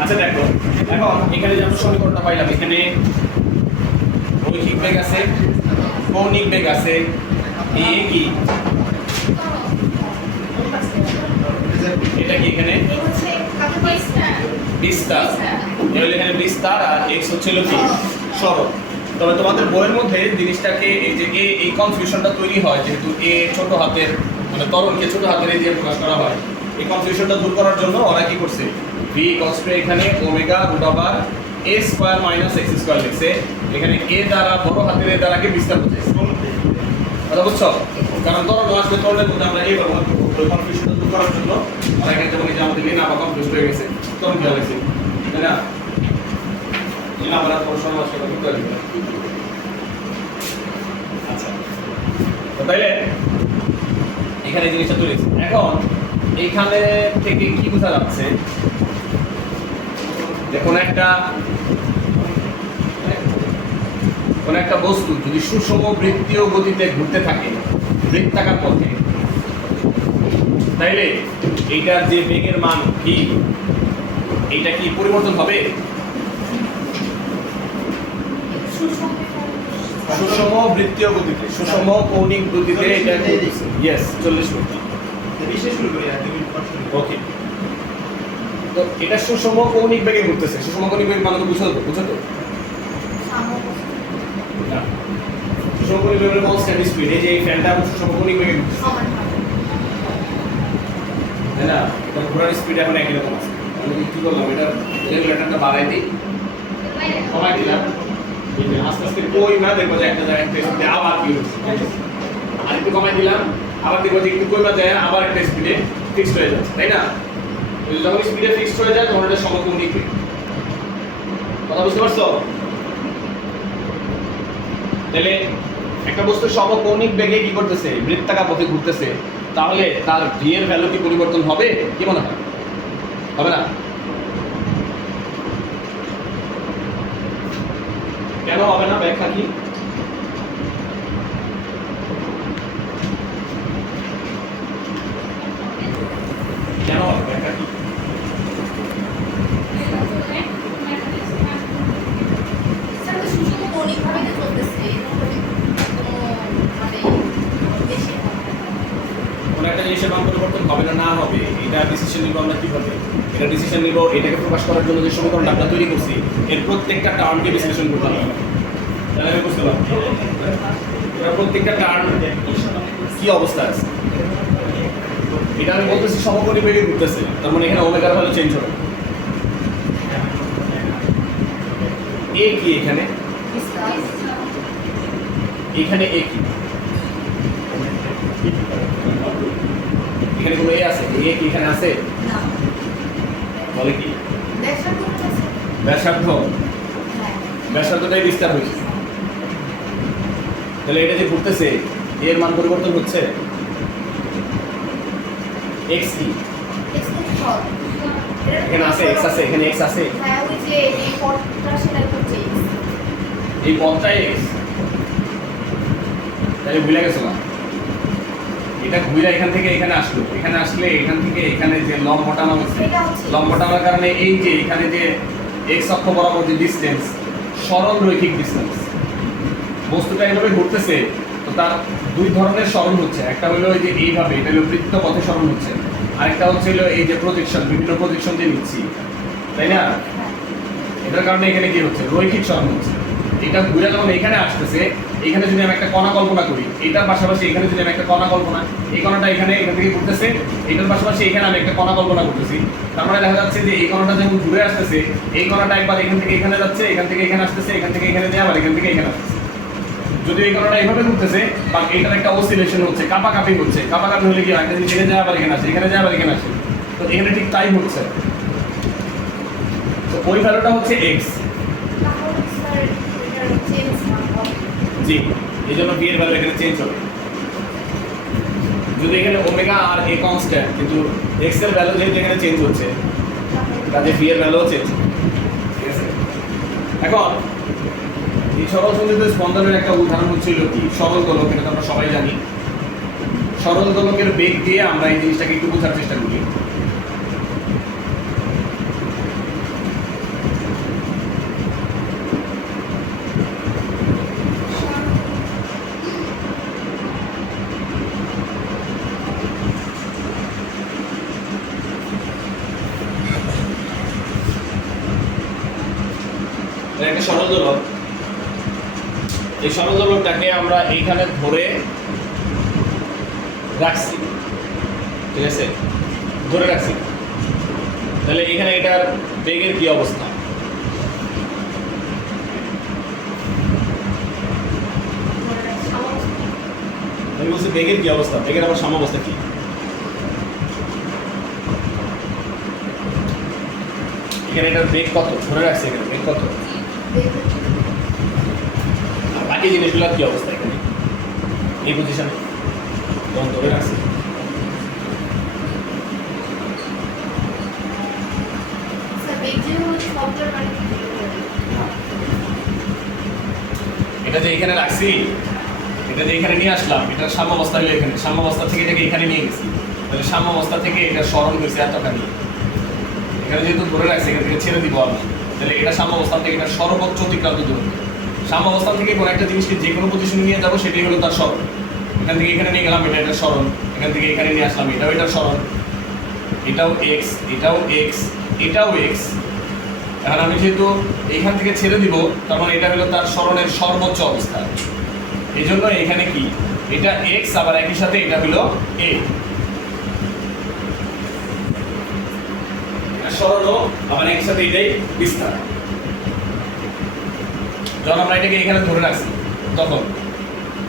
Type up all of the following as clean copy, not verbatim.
আচ্ছা দেখো, এখন এখানে যে আমরা সমীকরণটা পাইলাম, এখানে রৈখিক বেগ আছে, কৌণিক বেগ আছে, এ কি এটা কি এখানে বিস্তার, এখানে বিস্তার আর এক্স হচ্ছিল কি সরল। তবে তোমাদের বইয়ের মধ্যে জিনিসটাকে এই যে এই কনফিউশনটা তৈরি হয়, যেহেতু এ ছোট হাতের মানে তরলকে ছোট হাতের দিয়ে প্রকাশ করা হয়, এই কনফিউশনটা দূর করার জন্য ওরা কি করছে, ভি ইকুয়ালস টু এখানে omega root over a square minus x square লিখছে। এখানে এ দ্বারা বড় হাতের এ দ্বারাকে বিস্তার বুঝাইছে। কথা বুঝছো? কারণ তরল আসবে, তরলের মধ্যে আমরা এই ব্যবহার করবো, ওই কনফিউশনটা দূর করার জন্য ওরা এখানে যেমন যে আমাদের লিনা বা কনফিউজ হয়ে গেছে তখন কি হয়েছে, তাই না? লিনা আমরা পড়াশোনা আসলে করতে পারি। আচ্ছা, তো তাইলে এখানে এই জিনিসটা তৈরি হয়েছে। এখন এইখানে থেকে কি বোঝা যাচ্ছে, যে কোন একটা বস্তু যদি সুষম বৃত্তীয় গতিতে ঘুরতে থাকে বৃত্তাকার পথে, তাইলে এইটার যে বেগের মান ভি, এইটা কি পরিবর্তন হবে? সুষম বৃত্তীয় গতিতে, সুষম কৌণিক গতিতে এটা ইয়েস 40 মিটার বিশেষ শুরু করি আর ওকে। তো এটা সুষম কৌণিক বেগে ঘুরতেছে। সুষম কৌণিক বেগ মানে তো বুঝছো তো? না, সুষম কৌণিক বেগের কনস্ট্যান্ট স্পিড, এই যে এই ফ্যানটা সুষম কৌণিক বেগে ঘুরতেছে, তাই না? এটা ঘোরার স্পিড এখন একই রকম আছে। আমি কি করলাম, এটা রেগুলেটরটা বাড়াই দিই, কমাই দিলাম, আস্তে আস্তে কই না দেখবো যে একটা জায়গায় স্পিডে আবার কি হচ্ছে, আর একটু কমাই দিলাম, আবার দেখবো যে একটু কই না যায় আবার একটা স্পিডে ফিক্সড হয়ে যাচ্ছে, তাই না? যখন স্পিডে ফিক্সড হয়ে যায় তখন এটা সমকৌণিক বেগ। কথা বুঝতে পারছো? তাহলে একটা বস্তু সমকৌণিক বেগে কি করতেছে, বৃত্তাকার পথে ঘুরতেছে, তাহলে তার ভি এর ভ্যালু কি পরিবর্তন হবে? কি মনে হয়, হবে না? কেন হবে না, ব্যাখ্যা কি? কেন হবে, ব্যাখ্যা কি? কোন একটা জিনিসের মান পরিবর্তন হবে না, না হবে, এটা ডিসিশন নিব আমরা কিভাবে? এটা ডিসিশন নিব, এটাকে প্রকাশ করার জন্য যে সমীকরণটা আমরা তৈরি করছি, এর প্রত্যেকটা টার্মকে বিশ্লেষণ করতে হবে। তাহলে আমি বুঝতে পারবো এটা প্রত্যেকটা টার্ম কি অবস্থা আছে। এটা আমি বলতেছি সমকৌণিক বেগে ঘুরতেছে, তার মানে এখানে ওমেগার ভ্যালু চেঞ্জ হবে। এ কি এখানে? এখানে এ কি? এখানে কোনো এ আছে? এ কি এখানে আছে? বলে কি? ব্যাসার্ধ, ব্যাসার্ধটাই বিস্তার হয়েছে। তাহলে এটা যে ঘুরতেছে, এর মান পরিবর্তন হচ্ছে। এক্স কি এখানে আছে? এক্স আছে, এখানে এক্স আছে, এই পথটাই এক্স। তাহলে ভুলে গেছো না, এটা ঘুরে এখান থেকে এখানে আসলো, এখানে আসলে এখান থেকে এখানে যে লম্বটা নাম হচ্ছে, লম্বটা নামার কারণে এই যে এখানে যে এক্স অক্ষ বরাবর যে ডিসটেন্স, সরল রৈখিক ডিসটেন্স, বস্তুটা এইভাবে ঘুরতেছে, তো তার দুই ধরনের সরণ হচ্ছে। একটা হলো এই যে এইভাবে, এটা হলো বৃত্ত পথে সরণ হচ্ছে, আরেকটা হচ্ছে হলো এই যে প্রজেকশন, বিভিন্ন প্রজেকশন যে নিচ্ছি, তাই না? এটার কারণে এখানে কি হচ্ছে, রৈখিক সরণ হচ্ছে। এটা ঘুরে যখন এখানে আসতেছে, এখানে যদি আমি একটা কণা কল্পনা করি, এটার পাশাপাশি এখানে যদি আমি একটা কণা কল্পনা, এই কণাটা এখানে এখান থেকে ঘুরতেছে, এটার পাশাপাশি এখানে আমি একটা কণা কল্পনা করতেছি, তার মানে দেখা যাচ্ছে যে এই কণাটা যখন ঘুরে আসতেছে, এই কণাটা একবার এখান থেকে এখানে যাচ্ছে, এখান থেকে এখানে আসতেছে, এখান থেকে এখানে যায়, আবার এখান থেকে এখানে আসতেছে। যদি এই কণাটা এইভাবে ঘুরতেছে, বা এটার একটা অসিলেশন হচ্ছে, কাঁপাকাঁপি হচ্ছে, কাঁপাকাঁপি হলে কি একটা জিনিস এখানে যায় আবার এখানে আসে, এখানে যায় আবার এখানে আসে, তো এখানে ঠিক তাই হচ্ছে। তো ওই ভ্যালুটা হচ্ছে এক্স। জি, এই জন্য বি এর ভ্যালু এখানে চেঞ্জ হবে। যদি এখানে ওমেগা আর এ কনস্ট্যান্ট, কিন্তু এক্স এর ভ্যালু যেহেতু এখানে চেঞ্জ হচ্ছে, কাজে বি এর ভ্যালুও চেঞ্জ হবে। ঠিক আছে? এখন এই সরল সঞ্চিত স্পন্দনের একটা উদাহরণ হচ্ছিল কি, সরল দোলক, এটা তো আমরা সবাই জানি। সরল দোলকের বেগ দিয়ে আমরা এই জিনিসটাকে একটু বোঝার চেষ্টা করি। একটা সরল দোলক, এই সরল দোলকটাকে আমরা এইখানে ধরে রাখছি, ঠিক আছে, ধরে রাখছি। তাহলে এখানে এটার বেগের কি অবস্থা? আমি বলছি বেগের কি অবস্থা, বেগের আবার সাম্যাবস্থা কি? এখানে এটার বেগ কত ধরে রাখছে, এখানে বেগ কত, আর বাকি জিনিসগুলোর কি অবস্থা এখানে এই পজিশনে তখন ধরে রাখছে। এটা যে এখানে রাখছি, এটা যে এখানে নিয়ে আসলাম, এটা সাম্যাবস্থা হলো এখানে, সাম্যাবস্থা থেকে এটাকে এখানে নিয়ে গেছি, তাহলে সাম্যাবস্থা থেকে এটা সরণ হয়েছে এতখানি। এখানে যেহেতু ধরে রাখছি, এখান থেকে ছেড়ে দিব আমি, তাহলে এটা সাম্যাবস্থান থেকে এটা সর্বোচ্চ অতিক্রান্ত দূরত্ব। সাম্যাবস্থান থেকে কোনো একটা জিনিসকে যে কোনো পজিশনে নিয়ে যাবো সেটাই হলো তার সরণ। এখান থেকে এখানে নিয়ে গেলাম, এটা এটা সরণ, এখান থেকে এখানে নিয়ে আসলাম, এটাও এটার সরণ, এটাও এক্স, এটাও এক্স, এটাও এক্স। এখন আমি যেহেতু এইখান থেকে ছেড়ে দিব, তার মানে এটা হলো তার সরণের সর্বোচ্চ অবস্থা। এই জন্য এখানে কি এটা এক্স, আবার একই সাথে এটা হলো এ, সরণও আবার একই সাথে এটাই বিস্তার। যখন আমরা এটাকে এখানে ধরে রাখছি তখন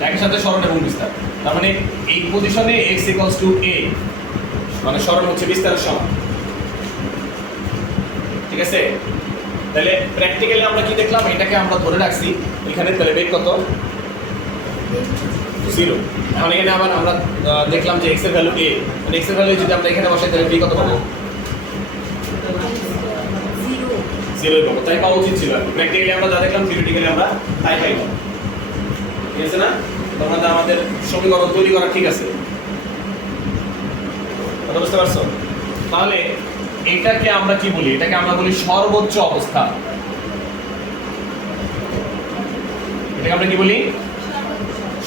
একই সাথে সরণ এবং বিস্তার, তার মানে এই পজিশনে এক্স ইকুয়ালস টু এ, মানে সরণ হচ্ছে বিস্তারের সমান, ঠিক আছে। তাহলে প্র্যাকটিক্যালি আমরা কি দেখলাম, এটাকে আমরা ধরে রাখছি এখানে, তাহলে বেগ কত, 0। এখন এখানে আবার আমরা দেখলাম যে এক্স এর ভ্যালু এ, মানে এক্স এর ভ্যালু যদি আমরা এখানে বসাই তাহলে বি কত পাবো, 0 পাবো। তাই পাওয়া উচিত ছিল। প্র্যাকটিক্যালি আমরা যা দেখলাম, থিওরিটিক্যালি আমরা তাই পাইলাম, ঠিক আছে না? তোমরা আমাদের সমীকরণ তৈরি করা ঠিক আছে, কথা বুঝতে পারছো? তাহলে এটাকে আমরা কি বলি, এটাকে আমরা বলি সর্বোচ্চ অবস্থা। এটাকে আমরা কি বলি,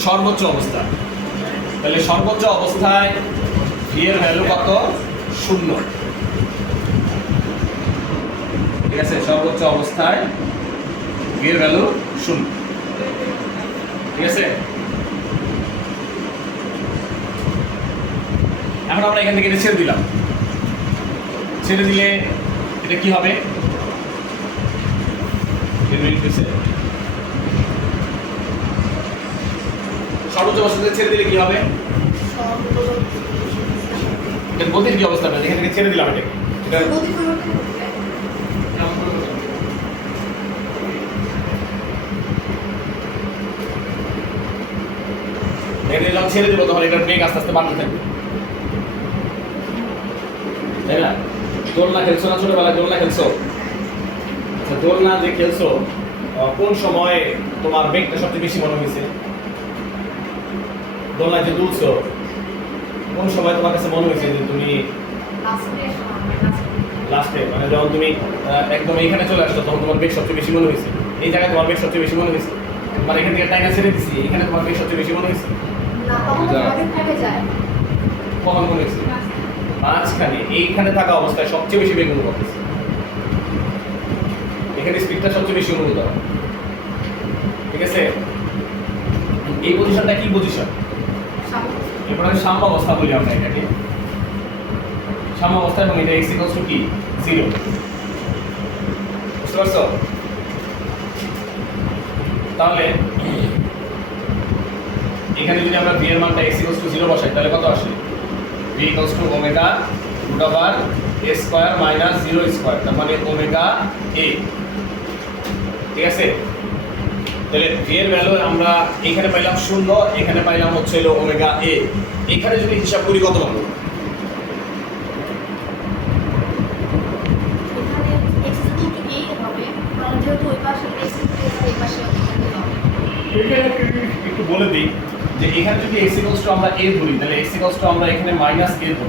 সর্বোচ্চ অবস্থা। তাহলে সর্বোচ্চ অবস্থায় ভি এর ভ্যালু কত, 0, ঠিক আছে। সর্বোচ্চ অবস্থায় ভি এর ভ্যালু 0, ঠিক আছে। এখন আমরা এখান থেকে এটা ছেড়ে দিলাম, ছেড়ে দিলে এটা কি হবে, সর্বোচ্চ অবস্থাতে ছেড়ে দিলে কি হবে, এটা গতির কি অবস্থা হবে, এখান থেকে ছেড়ে দিলাম এটাকে, এটা যখন ছেড়ে দিব তখন এটার বেগ আস্তে আস্তে বাড়তে থাকবে, তাই না? দোলনা খেলছো না ছোটবেলায়, দোলনা খেলছো? আচ্ছা, দোলনা যে খেলছো কোন সময়ে তোমার বেগটা সবচেয়ে বেশি মনে হয়েছে? দোলনায় যে দুলছো কোন সময় তোমার কাছে মনে হয়েছে যে তুমি লাস্টে, মানে যখন তুমি একদম এইখানে চলে আসছো তখন তোমার বেগ সবচেয়ে বেশি মনে হয়েছে? এই জায়গায় তোমার বেগ সবচেয়ে বেশি মনে হয়েছে? তোমার এখান থেকে টাইনা ছেড়ে দিচ্ছি, এখানে তোমার বেগ সবচেয়ে বেশি মনে হয়েছে? কখন মনে হয়েছে? মাঝখানে এইখানে থাকা অবস্থায় সবচেয়ে বেশি বেগ অনুভব হচ্ছে, এখানে স্পিডটা সবচেয়ে বেশি অনুভূত হয়, ঠিক আছে। এই পজিশনটা কি পজিশন? এবার আমি সাম্যাবস্থা বলি আমরা এটাকে, সাম্যাবস্থা, এবং এটা x ইকুয়ালস টু কি, 0, বুঝতে পারছো? তাহলে এখানে যদি আমরা v এর মানটা x ইকুয়ালস টু 0 বসাই তাহলে কত আসে, v equals to omega root over a square minus 0 square, তার মানে ওমেগা a, ঠিক আছে। তাহলে v এর ভ্যালু আমরা এখানে পাইলাম 0, এখানে পাইলাম হচ্ছে হলো ওমেগা a। এখানে যদি হিসাব করি কত পাবো, একটু বলে দিই যে এখানে যদি x ইকুয়ালস টু আমরা a ধরি, তাহলে x ইকুয়ালস টু আমরা এখানে মাইনাস a ধরবো,